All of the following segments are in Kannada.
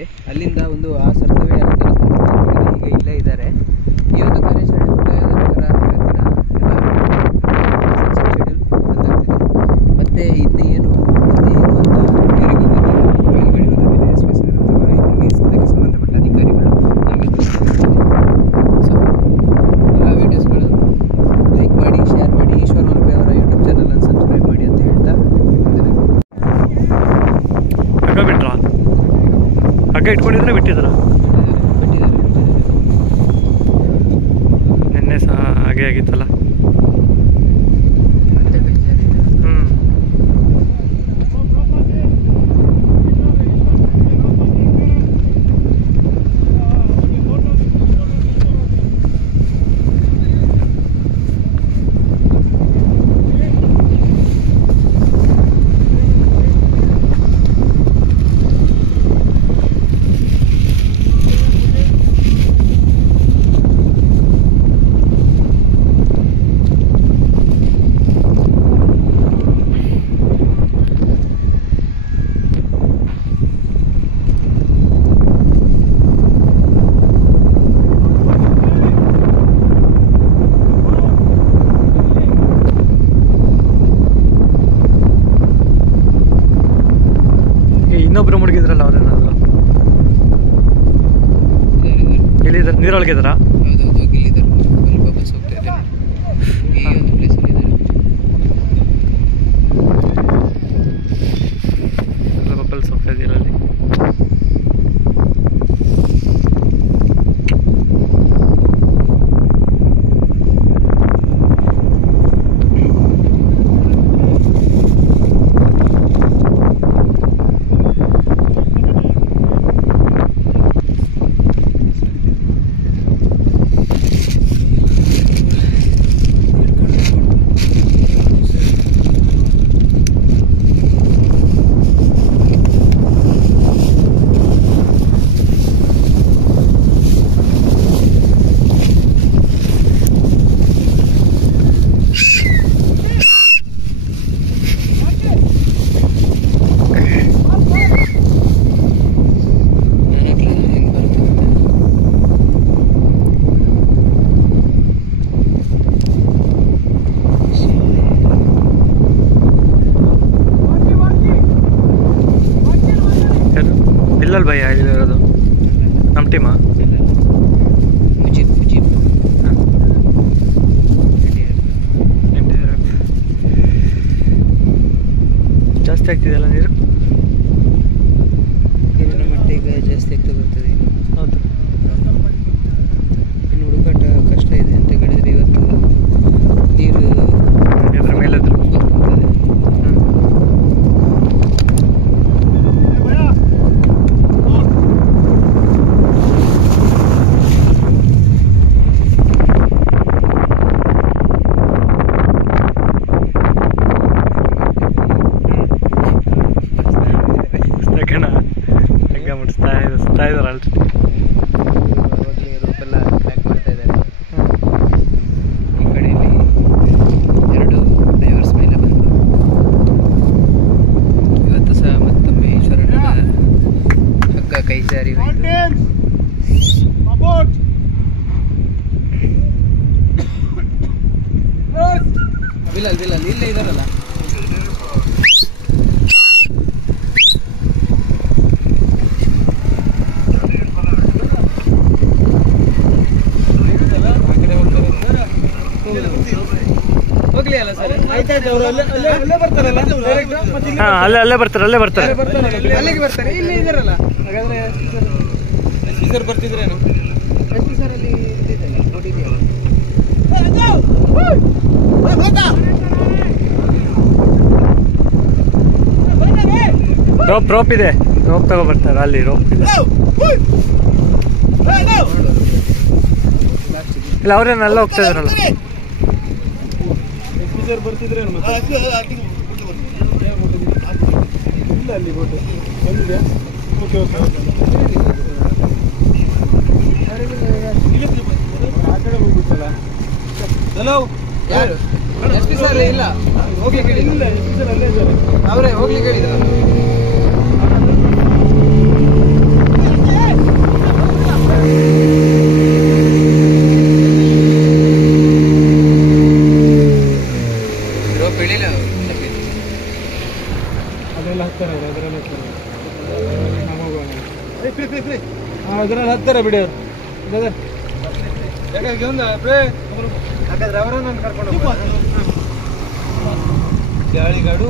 ಹೋಗಿದ್ದಾರೆ. ಅಲ್ಲಿಂದ ಒಂದು ಆ ಸರ್ಕವೇ ಈಗ ಇಲ್ಲೇ ಇದ್ದಾರೆ. ಈ ಒಂದು ಕಾರ್ಯಾಚರಣೆ ಮುಗಿದ ನಂತರ ಇವತ್ತಿನ ಶೆಡ್ಯೂಲ್ ಬಂದಾಗ್ತದೆ. ಮತ್ತು ಇನ್ನು ಏನು ಮುಂದೆ ಏನು ಅಂತ ಯಾರಿಗೂ ಗೊತ್ತಿಲ್ಲ. ಮೇಲ್ಗಡೆ ಹೋದ ಮೇಲೆ ಎಸ್ ಪಿ ಸರ್ ಅಥವಾ ಇಲ್ಲಿಗೆ ಅದಕ್ಕೆ ಸಂಬಂಧಪಟ್ಟ ಅಧಿಕಾರಿಗಳು ನಮಗೆ ತಿಳಿಸಿದ್ದಾರೆ. ಸೊ ಎಲ್ಲ ವೀಡಿಯೋಸ್ಗಳು ಲೈಕ್ ಮಾಡಿ, ಶೇರ್ ಮಾಡಿ, ಈಶ್ವರ್ ಮಲ್ಪೆ ಅವರ ಯೂಟ್ಯೂಬ್ ಚಾನಲನ್ನು ಸಬ್ಸ್ಕ್ರೈಬ್ ಮಾಡಿ ಅಂತ ಹೇಳ್ತಾ ಹಗ್ಗ ಬಿಟ್ರಾ? ಹಗ್ಗ ಇಟ್ಕೊಂಡಿದ್ರೆ ಬಿಟ್ಟಿದ್ರಾ? ನಿನ್ನೆ ಸಹ ಹಾಗೆ ಆಗಿತ್ತಲ್ಲ. ಇನ್ನೊಬ್ರು ಮುಳುಗಿದ್ರಲ್ಲ ಅವ್ರೇನಾದ್ರು ಎಲ್ಲಿದ್ದಾರೆ? ನೀರೊಳಗಿದ್ದಾರಾ? ಹೌದೌದು, ಗಿಲ್ಲಿದ್ದಾರೆ. ಬಸ್ ಹೋಗ್ತಾ ಇದ್ದಾರೆ ಈ ಒಂದು ಪ್ಲೇಸಲ್ಲಿ ಇದ್ದಾರೆ. ಎಲ್ಲ ಬಬಲ್ಸ್ ಹೋಗ್ತಾ ಇದೆಯಲ್ಲ ಅಲ್ಲಿ. ಬಿಲ್ಲಲ್ ಭಯ ಇರೋದು ನಮ್ಮ ಟೀಮಾ? ಜಾಸ್ತಿ ಆಗ್ತಿದೆಯಲ್ಲ ನೀರು? ನೀರಿನ ಮಟ್ಟ ಈಗ ಜಾಸ್ತಿ ಆಗ್ತಾ ಬರ್ತದೆ. ಹೌದು, ಇನ್ನು ಹುಡುಕಾಟ ಕಷ್ಟ ಇದೆ ಅಂತ ಹೇಳಿದರೆ ಇವತ್ತು ನೀರು ಇದ್ರ ಮೇಲೆದ್ರು. ಮುಡಿಸ್ತಾ ಇದ್ದಾರೆ ಆಲ್ರೆಡಿ. ಅವಾಗಲೇ ರೋಪೆಲ್ಲ ಪ್ಯಾಕ್ ಮಾಡ್ತಾ ಇದ್ದಾರೆ. ಈ ಕಡೆಯಲ್ಲಿ 2 ಡೈವರ್ಸ್ ಮೇಲೆ ಬಂದರು. ಇವತ್ತು ಸಹ ಮತ್ತೊಮ್ಮೆ ಈಶ್ವರನ ಹಗ್ಗ ಕೈ ಜಾರಿ ಹೋಯಿತು. ಬಿಲ್ಲಲ್ ಇಲ್ಲೇ ಇದಾರಲ್ಲ. ಹೋಗ್ಲಿ ಅಲ್ಲ ಸರ್, ಅಲ್ಲೇ ಬರ್ತಾರೆ ಅಲ್ಲಿಗೆ ಬರ್ತಾರೆ. ಇಲ್ಲೇ ಇದಾರಲ್ಲ. ಹಾಗಾದ್ರೆ ಎಸ್ ಪಿ ಸರ್ ಬರ್ತಿದ್ರೇನು? ಎಸ್ ಪಿ ಸರ್ ಅಲ್ಲಿ ನೋಡಿದ್ಯಾ? ರೋಪ್ ಇದೆ, ರೋಪ್ ತಗೋ ಬರ್ತಾರೆ. ಅಲ್ಲಿ ರೋಪ್ ಇದೆ. ಇಲ್ಲ ಅವ್ರೇನೆಲ್ಲ ಹೋಗ್ತಾ ಇದಾರಲ್ಲ. ಬರ್ತಿದ್ರೇನು? ಹಲೋ, ಯಾರು? ಎಸ್ ಪಿ ಸರ್ ಇಲ್ಲ, ಹೋಗ್ಲಿಕ್ಕೆ ಹೇಳಿಲ್ಲ. ಅವರೇ ಹೋಗ್ಲಿಕ್ಕೆ ಹೇಳಿದ್ರು. ಅದೆಲ್ಲ ಹತ್ತಾರೆ ಅವರು, ಅದರಲ್ಲಿ ಹತ್ತಾರೆ ಅದರಲ್ಲಿ ಹತ್ತಾರೆ ಬಿಡಿ ಅವರು. ಹಾಗಾದ್ರೆ ಅವರನ್ನು ಕರ್ಕೊಂಡು ಜಾಳಿಗಾಡು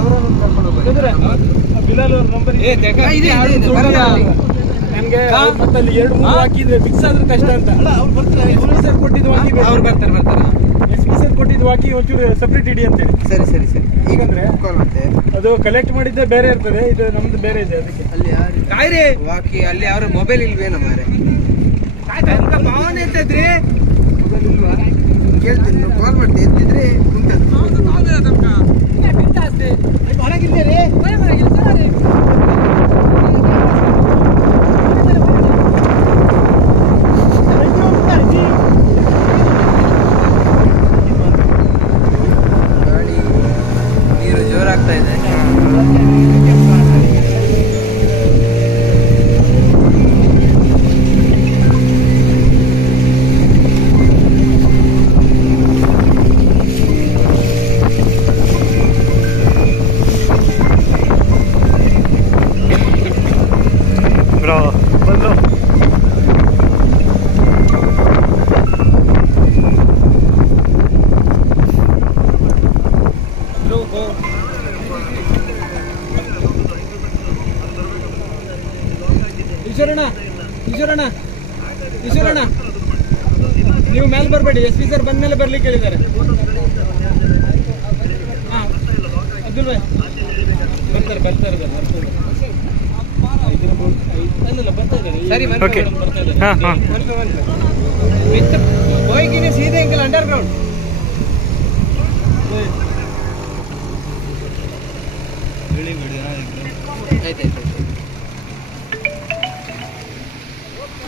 ಅವರನ್ನು ಕರ್ಕೊಂಡು ಬಿಲಾಲ್ ಅವ್ರ ನಂಬರ್ ನನಗೆ ಮತ್ತೆ ಅಲ್ಲಿ 2-3 ಹಾಕಿದ್ರೆ ಫಿಕ್ಸ್ ಆದ್ರೆ ಕಷ್ಟ ಅಂತ. ಅವ್ರು ಬರ್ತಾರೆ, ಸರ್ ಕೊಟ್ಟಿದ್ದು ಹಾಕಿ ಅವ್ರು ಬರ್ತಾರೆ SP ಸರ್ ಕೊಟ್ಟಿದ್ದು ಹಾಕಿ ಒಂಚೂರು ಸಪ್ರೇಟ್ ಇಡಿ ಅಂತೇಳಿ. ಸರಿ ಸರಿ ಸರಿ. ಈಗಂದ್ರೆ ಅದು ಕಲೆಕ್ಟ್ ಮಾಡಿದ್ದೆ ಬೇರೆ ಇರ್ತದೆ, ಇದು ನಮ್ದು ಬೇರೆ ಇದೆ. ಅದಕ್ಕೆ ಅಲ್ಲಿ ವಾಕಿ ಅಲ್ಲಿ ಅವ್ರ ಮೊಬೈಲ್ ಇಲ್ವೇನೋ ಮಾರೆ ಮಾವನ್ ಎತ್ತಿದ್ರಿ ಮೊಬೈಲ್ ಇಲ್ವಾ ಕೇಳ್ತೀನಿ, ಕಾಲ್ ಮಾಡ್ತೀನಿ ಎತ್ತಿದ್ರೆ ಒಳಗಿದ್ದೀರಿ ಗಾಡಿ ನೀರು ಜೋರಾಗ್ತಾ ಇದೆ. ಬಂದು ಈಶ್ವರಣ್ಣ ನೀವು ಮೇಲೆ ಬರಬೇಡಿ, SP ಸರ್ ಬಂದ್ಮೇಲೆ ಬರ್ಲಿಕ್ಕೆ ಹೇಳಿದ್ದಾರೆ. ಹಾಂ ಅಬ್ದುಲ್ ಭಾಯ್ ಬರ್ತಾರೆ ಅಲ್ಲ ಬರ್ತಾ ಇದ್ದಾರೆ. ಓಕೆ ಹಾಂ ಹಾಂ ವಿತ್ ಹೋಗಿನೇ ಸೀದಾ ಎಂಕಲ್ ಅಂಡರ್ ಗ್ರೌಂಡ್. ಆಯ್ತಾಯ್ತು.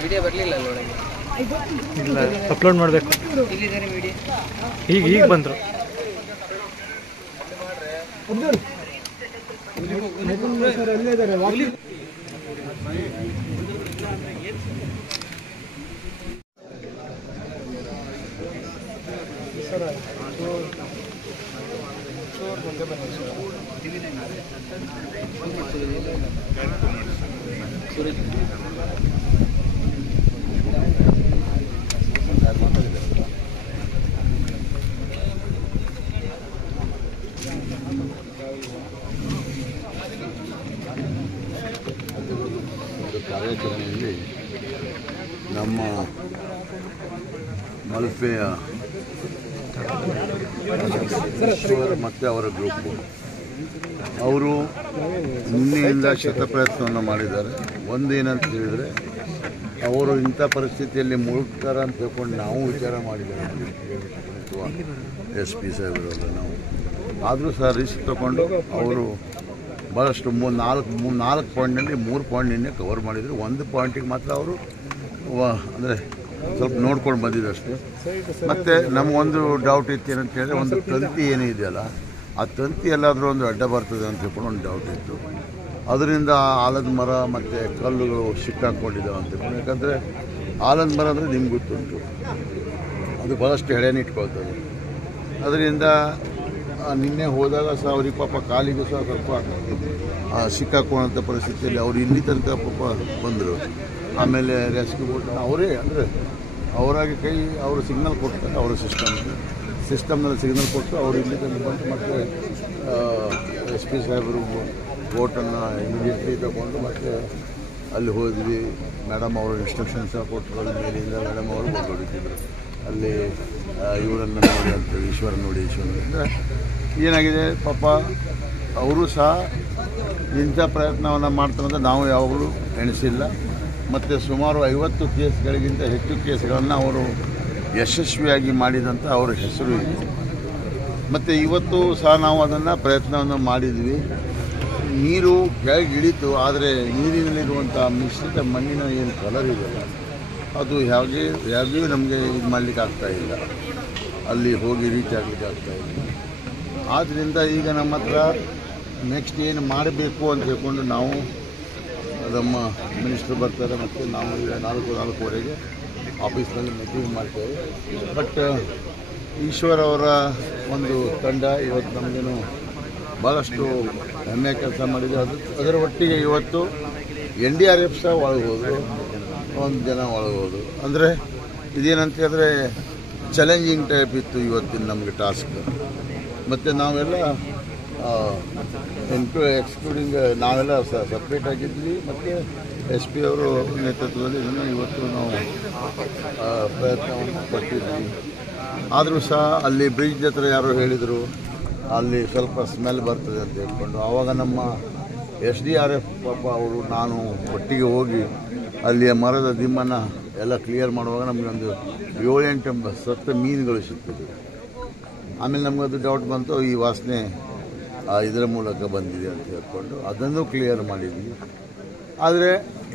ವಿಡಿಯೋ ಬರಲಿಲ್ಲ ಒಳಗೆ, ಇಲ್ಲ ಅಪ್ಲೋಡ್ ಮಾಡಬೇಕು. ಇಲ್ಲಿದ್ದಾರೆ ವಿಡಿಯೋ. ಈಗ ಬಂದರು. ಸರ್ ಅಲ್ಲೇ ಇದ್ದಾರೆ. ಕಾರ್ಯಾಚರಣೆಯಲ್ಲಿ ನಮ್ಮ ಮಲ್ಪೆಯ ಈಶ್ವರ್ ಮತ್ತು ಅವರ ಗ್ರೂಪು ಅವರು ನಿನ್ನೆಯಿಂದ ಶತಪ್ರಯತ್ನವನ್ನು ಮಾಡಿದ್ದಾರೆ. ಒಂದೇನಂತ ಹೇಳಿದರೆ ಅವರು ಇಂಥ ಪರಿಸ್ಥಿತಿಯಲ್ಲಿ ಮುಳುಗ್ತಾರೆ ಅಂತ ಹೇಳ್ಕೊಂಡು ನಾವು ವಿಚಾರ ಮಾಡಿದ್ದೇವೆ ಅಥವಾ SP ಸಾಹೇಬರಲ್ಲ ನಾವು. ಆದರೂ ಸಹ ರಿಸ್ಕ್ ತಗೊಂಡು ಅವರು ಭಾಳಷ್ಟು 4 ಪಾಯಿಂಟ್ನಲ್ಲಿ 3 ಪಾಯಿಂಟ್ ನಿನ್ನೆ ಕವರ್ ಮಾಡಿದರು. 1 ಪಾಯಿಂಟಿಗೆ ಮಾತ್ರ ಅವರು ಅಂದರೆ ಸ್ವಲ್ಪ ನೋಡ್ಕೊಂಡು ಬಂದಿದ್ದು ಅಷ್ಟೇ. ಮತ್ತು ನಮಗೊಂದು ಡೌಟ್ ಇತ್ತು ಏನಂತ ಹೇಳಿದ್ರೆ, ಒಂದು ತಂತಿ ಏನಿದೆಯಲ್ಲ ಆ ತಂತಿ ಎಲ್ಲಾದರೂ ಒಂದು ಅಡ್ಡ ಬರ್ತದೆ ಅಂತ ಹೇಳ್ಕೊಂಡು ಒಂದು ಡೌಟ್ ಇತ್ತು. ಅದರಿಂದ ಆಲದ ಮರ ಮತ್ತು ಕಲ್ಲುಗಳು ಸಿಕ್ಕಾಕೊಂಡಿದ್ದಾವೆ ಅಂತ ಹೇಳ್ಕೊಂಡು. ಯಾಕಂದರೆ ಆಲದ ಮರ ಅಂದರೆ ನಿಮ್ಗೆ ಗೊತ್ತುಂಟು, ಅದು ಭಾಳಷ್ಟು ಎಳೆನ ಇಟ್ಕೊಳ್ತದೆ. ಅದರಿಂದ ನಿನ್ನೆ ಹೋದಾಗ ಸಹ ಅವ್ರಿಗೆ ಪಾಪ ಕಾಲಿಗೂ ಸಹ ಸ್ವಲ್ಪ ಸಿಕ್ಕಾಕೊಳ್ಳೋಂಥ ಪರಿಸ್ಥಿತಿಯಲ್ಲಿ ಅವರು ಇಲ್ಲಿ ತನಕ ಪಾಪ ಬಂದರು. ಆಮೇಲೆ ರೆಸ್ಕ್ಯೂ ಬೋಟ್ ಅವರೇ ಅಂದರೆ ಅವರಾಗಿ ಅವರು ಸಿಗ್ನಲ್ ಕೊಡ್ತಾರೆ, ಅವರ ಸಿಸ್ಟಮ್ನಲ್ಲಿ ಸಿಗ್ನಲ್ ಕೊಟ್ಟು ಅವರು ಇಲ್ಲಿ ತನಕ ಬಂದು ಮತ್ತು SP ಸಾಹೇಬರು ಬೋಟನ್ನು ಇಮಿಡಿಯೇಟ್ಲಿ ತಗೊಂಡು ಮತ್ತು ಅಲ್ಲಿ ಹೋದ್ವಿ. ಮೇಡಮ್ ಅವರು ಇನ್ಸ್ಟ್ರಕ್ಷನ್ಸ್ ಕೊಟ್ಟರು. ಮೇಲಿಂದ ಮೇಡಮ್ ಅವರು ಹೊರಟಿದ್ರು. ಅಲ್ಲಿ ಇವರನ್ನು ನೋಡಿ ಅಂತೇಳಿ ಈಶ್ವರ ಅಂದರೆ ಏನಾಗಿದೆ ಪಾಪ ಅವರು ಸಹ ಇಂಥ ಪ್ರಯತ್ನವನ್ನು ಮಾಡ್ತಾರಂತ ನಾವು ಯಾವಾಗಲೂ ಎಣಿಸಿಲ್ಲ. ಮತ್ತು ಸುಮಾರು 50 ಕೇಸ್ಗಳಿಗಿಂತ ಹೆಚ್ಚು ಕೇಸ್ಗಳನ್ನು ಅವರು ಯಶಸ್ವಿಯಾಗಿ ಮಾಡಿದಂಥ ಅವರ ಹೆಸರು ಇದೆ. ಮತ್ತು ಇವತ್ತು ಸಹ ನಾವು ಅದನ್ನು ಪ್ರಯತ್ನವನ್ನು ಮಾಡಿದ್ವಿ. ನೀರು ಕೆಳಗೆ ಇಳಿತು, ಆದರೆ ನೀರಿನಲ್ಲಿರುವಂಥ ಮಿಶ್ರಿತ ಮಣ್ಣಿನ ಏನು ಕಲರ್ ಇದೆಯಲ್ಲ ಅದು ಹೇಗೂ ನಮಗೆ ಇದು ಮಾಡಲಿಕ್ಕೆ ಆಗ್ತಾಯಿಲ್ಲ, ಅಲ್ಲಿ ಹೋಗಿ ರೀಚ್ ಆಗಲಿಕ್ಕೆ ಆಗ್ತಾಯಿಲ್ಲ. ಆದ್ದರಿಂದ ಈಗ ನಮ್ಮ ಹತ್ರ ನೆಕ್ಸ್ಟ್ ಏನು ಮಾಡಬೇಕು ಅಂತ ಹೇಳ್ಕೊಂಡು ನಾವು ನಮ್ಮ ಮಿನಿಸ್ಟ್ರು ಬರ್ತಾರೆ ಮತ್ತು ನಾವು ಈಗ 4:04 ಆಫೀಸ್ನಲ್ಲಿ ಮೀಟಿಂಗ್ ಮಾಡ್ತೇವೆ. ಬಟ್ ಈಶ್ವರ್ ಅವರ ಒಂದು ತಂಡ ಇವತ್ತು ನಮಗೇನು ಭಾಳಷ್ಟು ಹೆಮ್ಮೆ ಕೆಲಸ ಮಾಡಿದೆ. ಅದರ ಒಟ್ಟಿಗೆ ಇವತ್ತು NDRF ಸಹ ಒಳಗೋದು, ಒಂದು ಜನ ಒಳಗೋದು. ಅಂದರೆ ಇದೇನಂತ ಹೇಳಿದ್ರೆ ಚಾಲೆಂಜಿಂಗ್ ಟೈಪ್ ಇತ್ತು ಇವತ್ತಿನ ನಮಗೆ ಟಾಸ್ಕ್. ಮತ್ತು ನಾವೆಲ್ಲ ಎಕ್ಸ್ಕ್ಲೂಡಿಂಗ್ ನಾವೆಲ್ಲ ಸಪ್ರೇಟ್ ಆಗಿದ್ವಿ. ಮತ್ತು SP ಅವರು ನೇತೃತ್ವದಲ್ಲಿ ಇದನ್ನು ಇವತ್ತು ನಾವು ಪ್ರಯತ್ನವನ್ನು ಪಟ್ಟಿದ್ವಿ. ಆದರೂ ಸಹ ಅಲ್ಲಿ ಬ್ರಿಡ್ಜ್ ಹತ್ರ ಯಾರೋ ಹೇಳಿದರು ಅಲ್ಲಿ ಸ್ವಲ್ಪ ಸ್ಮೆಲ್ ಬರ್ತದೆ ಅಂತ ಹೇಳ್ಕೊಂಡು, ಆವಾಗ ನಮ್ಮ SDRF ಪಾಪ ಅವರು ನಾನು ಒಟ್ಟಿಗೆ ಹೋಗಿ ಅಲ್ಲಿಯ ಮರದ ದಿಮ್ಮನ್ನು ಎಲ್ಲ ಕ್ಲಿಯರ್ ಮಾಡುವಾಗ ನಮಗೊಂದು 7-8 ಸತ್ತ ಮೀನುಗಳು ಸಿಗ್ತದೆ. ಆಮೇಲೆ ನಮಗದು ಡೌಟ್ ಬಂತು, ಈ ವಾಸನೆ ಇದರ ಮೂಲಕ ಬಂದಿದೆ ಅಂತ ಹೇಳ್ಕೊಂಡು ಅದನ್ನು ಕ್ಲಿಯರ್ ಮಾಡಿದ್ವಿ. ಆದರೆ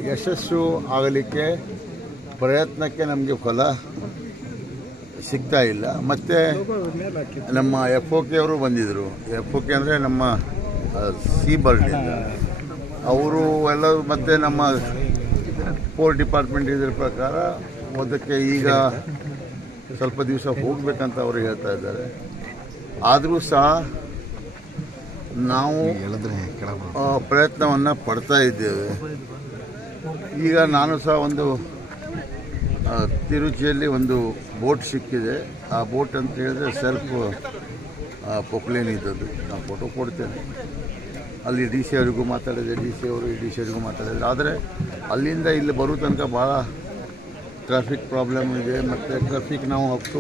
ಯಶಸ್ಸು ಆಗಲಿಕ್ಕೆ ಪ್ರಯತ್ನಕ್ಕೆ ನಮಗೆ ಫಲ ಸಿಗ್ತಾ ಇಲ್ಲ. ಮತ್ತು ನಮ್ಮ FOK ಅವರು ಬಂದಿದ್ದರು. FOK ಅಂದರೆ ನಮ್ಮ ಸೀ ಬರ್ಡ್ನಿಂದ ಅವರು ಎಲ್ಲರೂ, ಮತ್ತು ನಮ್ಮ ಪೋರ್ಟ್ ಡಿಪಾರ್ಟ್ಮೆಂಟ್ ಇದರ ಪ್ರಕಾರ ಅದಕ್ಕೆ ಈಗ ಸ್ವಲ್ಪ ದಿವಸ ಹೋಗಬೇಕಂತ ಅವರು ಹೇಳ್ತಾ ಇದ್ದಾರೆ. ಆದರೂ ಸಹ ನಾವು ಪ್ರಯತ್ನವನ್ನು ಪಡ್ತಾ ಇದ್ದೇವೆ. ಈಗ ನಾನು ಸಹ ಒಂದು ತಿರುಚಿಯಲ್ಲಿ ಒಂದು ಬೋಟ್ ಸಿಕ್ಕಿದೆ. ಆ ಬೋಟ್ ಅಂತ ಹೇಳಿದ್ರೆ ಸೆಲ್ಫ್ ಪೊಪ್ಲೇನ್ ಇದ್ದದ್ದು. ನಾನು ಫೋಟೋ ಕೊಡ್ತೇನೆ. ಅಲ್ಲಿ DC ಅವರಿಗೂ ಮಾತಾಡಿದೆ, DC ಅವರು DC ಅವರಿಗೂ ಮಾತಾಡಿದ್ರು. ಆದರೆ ಅಲ್ಲಿಂದ ಇಲ್ಲಿ ಬರೋ ತನಕ ಭಾಳ ಟ್ರಾಫಿಕ್ ಪ್ರಾಬ್ಲಮ್ ಇದೆ. ಮತ್ತು ಟ್ರಾಫಿಕ್ ನಾವು ಅಪ್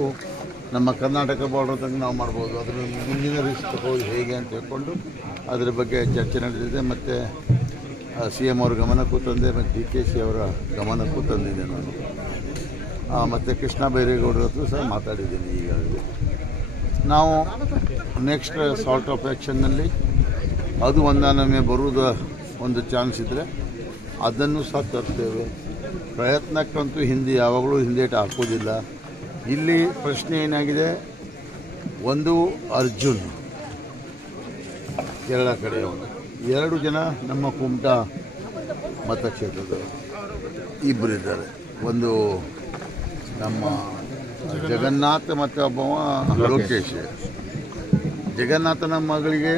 ನಮ್ಮ ಕರ್ನಾಟಕ ಬಾರ್ಡರ್ ತನಕ ನಾವು ಮಾಡ್ಬೋದು. ಅದರ ಮುಂದಿನ ರಿಸ್ಕ್ ತಗೊಳ್ಳೋದು ಹೇಗೆ ಅಂತ ಹೇಳ್ಕೊಂಡು ಅದರ ಬಗ್ಗೆ ಚರ್ಚೆ ನಡೆದಿದೆ. ಮತ್ತು CM ಅವ್ರ ಗಮನಕ್ಕೂ ತಂದೆ, ಮತ್ತು DKC ಅವರ ಗಮನಕ್ಕೂ ತಂದಿದ್ದೆ ನಾನು. ಮತ್ತು ಕೃಷ್ಣ ಬೈರೇಗೌಡರ ಹತ್ರ ಸಹ ಮಾತಾಡಿದ್ದೀನಿ. ಈಗಾಗಲೇ ನಾವು ನೆಕ್ಸ್ಟ್ ಸಾರ್ಟ್ ಆಫ್ ಆ್ಯಕ್ಷನ್ನಲ್ಲಿ ಅದು ಒಂದಾನೊಮ್ಮೆ ಬರುವುದು ಒಂದು ಚಾನ್ಸ್ ಇದ್ದರೆ ಅದನ್ನು ಸಹ ತರ್ತೇವೆ. ಪ್ರಯತ್ನಕ್ಕಂತೂ ಯಾವಾಗಲೂ ಹಿಂದೇಟು ಹಾಕೋದಿಲ್ಲ. ಇಲ್ಲಿ ಪ್ರಶ್ನೆ ಏನಾಗಿದೆ, ಒಂದು ಅರ್ಜುನ್ ಕೇರಳ ಕಡೆಯವನು, 2 ಜನ ನಮ್ಮ ಕುಮಟಾ ಮತಕ್ಷೇತ್ರದ ಇಬ್ಬರಿದ್ದಾರೆ. ಒಂದು ನಮ್ಮ ಜಗನ್ನಾಥ ಮತ್ತು ಒಬ್ಬವ ಲೋಕೇಶ್. ಜಗನ್ನಾಥನ ಮಗಳಿಗೆ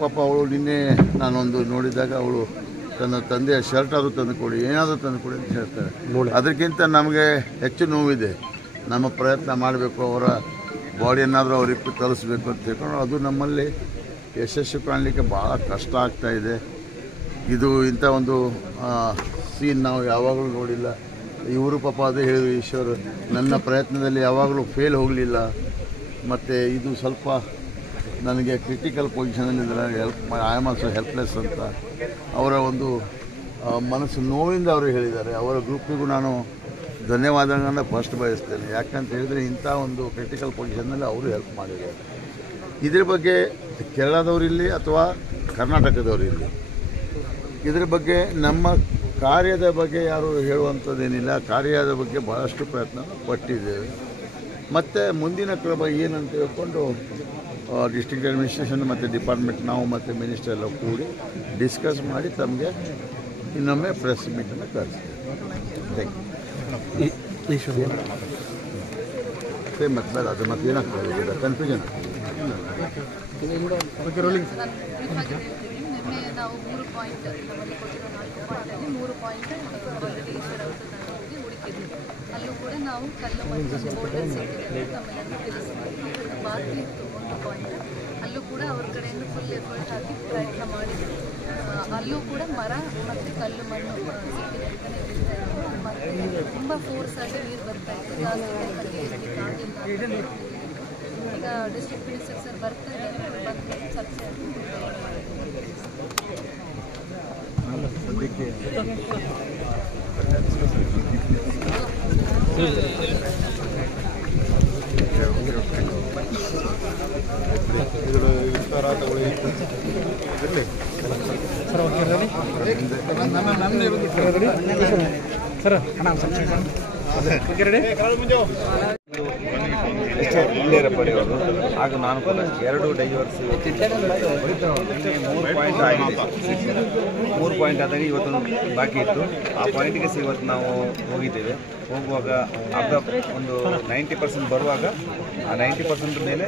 ಪಾಪ ಅವಳು ನಿನ್ನೆ ನಾನೊಂದು ನೋಡಿದಾಗ ಅವಳು ತನ್ನ ತಂದೆಯ ಶರ್ಟ್ ಆದರೂ ತಂದು ಕೊಡಿ, ಏನಾದರೂ ತಂದು ಕೊಡಿ ಅಂತ ಹೇಳ್ತಾರೆ. ಅದಕ್ಕಿಂತ ನಮಗೆ ಹೆಚ್ಚು ನೋವಿದೆ. ನಮ್ಮ ಪ್ರಯತ್ನ ಮಾಡಬೇಕು, ಅವರ ಬಾಡಿಯನ್ನಾದರೂ ಅವರಿಗೆ ತರಿಸ್ಬೇಕು ಅಂತ ಹೇಳ್ಕೊಂಡು ಅದು ನಮ್ಮಲ್ಲಿ ಯಶಸ್ಸು ಕಾಣಲಿಕ್ಕೆ ಭಾಳ ಕಷ್ಟ ಆಗ್ತಾಯಿದೆ. ಇದು ಇಂಥ ಒಂದು ಸೀನ್ ನಾವು ಯಾವಾಗಲೂ ನೋಡಿಲ್ಲ. ಇವರು ಪಾಪ ಅದೇ ಹೇಳಿದ್ರು, ಈಶ್ವರ್ ನನ್ನ ಪ್ರಯತ್ನದಲ್ಲಿ ಯಾವಾಗಲೂ ಫೇಲ್ ಹೋಗಲಿಲ್ಲ. ಮತ್ತು ಇದು ಸ್ವಲ್ಪ ನನಗೆ ಕ್ರಿಟಿಕಲ್ ಪೊಸಿಷನಲ್ಲಿದ್ದರೆ ಐ ಆಮ್ ಆಲ್ಸೋ ಹೆಲ್ಪ್ಲೆಸ್ ಅಂತ ಅವರ ಒಂದು ಮನಸ್ಸು ನೋವಿಂದ ಅವರು ಹೇಳಿದ್ದಾರೆ. ಅವರ ಗ್ರೂಪಿಗೂ ನಾನು ಧನ್ಯವಾದಗಳನ್ನು ಫಸ್ಟ್ ಬಯಸ್ತೇನೆ. ಯಾಕಂತ ಹೇಳಿದರೆ ಇಂಥ ಒಂದು ಕ್ರಿಟಿಕಲ್ ಪೊಸಿಷನ್ನಲ್ಲಿ ಅವರು ಹೆಲ್ಪ್ ಮಾಡಿದ್ದಾರೆ. ಇದ್ರ ಬಗ್ಗೆ ಕೇರಳದವರಿರಲಿ ಅಥವಾ ಕರ್ನಾಟಕದವರಿರಲಿ, ಇದರ ಬಗ್ಗೆ ನಮ್ಮ ಕಾರ್ಯದ ಬಗ್ಗೆ ಯಾರು ಹೇಳುವಂಥದ್ದೇನಿಲ್ಲ. ಕಾರ್ಯದ ಬಗ್ಗೆ ಭಾಳಷ್ಟು ಪ್ರಯತ್ನ ಪಟ್ಟಿದ್ದೇವೆ. ಮತ್ತು ಮುಂದಿನ ಕ್ರಮ ಏನಂತ ಹೇಳ್ಕೊಂಡು ಡಿಸ್ಟ್ರಿಕ್ಟ್ ಅಡ್ಮಿನಿಸ್ಟ್ರೇಷನ್ ಮತ್ತು ಡಿಪಾರ್ಟ್ಮೆಂಟ್ ನಾವು ಮತ್ತು ಮಿನಿಸ್ಟರ್ ಎಲ್ಲ ಕೂಡಿ ಡಿಸ್ಕಸ್ ಮಾಡಿ ತಮಗೆ ಇನ್ನೊಮ್ಮೆ ಪ್ರೆಸ್ ಮೀಟನ್ನು ಕಳಿಸ್ತೇವೆ. ಸೇಮ್ ಮತ್ತೆ ಅದು ಮತ್ತೆ ಏನಾಗ್ತದೆ ಕನ್ಫ್ಯೂಷನ್. ನಾವು 3 ಪಾಯಿಂಟ್ ನಮ್ಮಲ್ಲಿ ಕೊಟ್ಟಿರೋ 4 ಪಾಯಿಂಟಲ್ಲಿ 3 ಪಾಯಿಂಟ್ ಆಲ್ರೆಡಿ ಹುಡುಕಿದ್ವಿ. ಅಲ್ಲೂ ಕೂಡ ನಾವು ಕಲ್ಲು ಮತ್ತು ಬೋಲ್ಡರ್ ಸಿಕ್ಕಿದೆ ನಮ್ಮೆಲ್ಲರೂ ತಿಳಿಸ್ತೀವಿ. ಬಾಕಿ ಇತ್ತು 1 ಪಾಯಿಂಟ್, ಅಲ್ಲೂ ಕೂಡ ಅವ್ರ ಕಡೆಯಿಂದ ಫುಲ್ ಎಫರ್ಟ್ ಹಾಕಿ ಪ್ರಯತ್ನ ಮಾಡಿದ್ವಿ. ಅಲ್ಲೂ ಕೂಡ ಮರ ಮತ್ತು ಕಲ್ಲು ಮಣ್ಣು ಸಿಕ್ಕಿದೆ ಅಂತಲೇ ಹೇಳ್ತಾ ಇದ್ದೀವಿ. ಮತ್ತು ತುಂಬ ಫೋರ್ಸಾಗಿ ನೀರು ಬರ್ತಾ ಇತ್ತು, ಜಾಸ್ತಿ ಆಗಲಿಲ್ಲ. ಈಗ ಡಿಸ್ಟ್ರಿಕ್ಟ್ ಮಿನಿಸ್ಟರ್ ಸರ್ ಬರ್ತಾರೆ, ಬಂದು ಚರ್ಚೆ ಸರ್ ಬಂಡೇರಪ್ಪಡಿ ಅವರು ಹಾಗೂ ನಾನು ಕೂಡ 2 ಡೈವರ್ಸ್ 3 ಪಾಯಿಂಟ್ ಆಗಿದೆ. 3 ಪಾಯಿಂಟ್ ಆದಾಗ ಇವತ್ತು ಬಾಕಿ ಇತ್ತು. ಆ ಪಾಯಿಂಟಿಗೆ ಸಹ ಇವತ್ತು ನಾವು ಹೋಗಿದ್ದೇವೆ. ಹೋಗುವಾಗ ಅರ್ಧ ಒಂದು 90% ಬರುವಾಗ ಆ 90% ಮೇಲೆ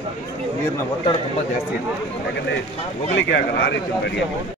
ನೀರಿನ ಒತ್ತಡ ತುಂಬ ಜಾಸ್ತಿ ಇತ್ತು. ಯಾಕಂದರೆ ಹೋಗಲಿಕ್ಕೆ ಆಗಲ್ಲ ಆ ರೀತಿ ಗಾಡಿಯಲ್ಲಿ.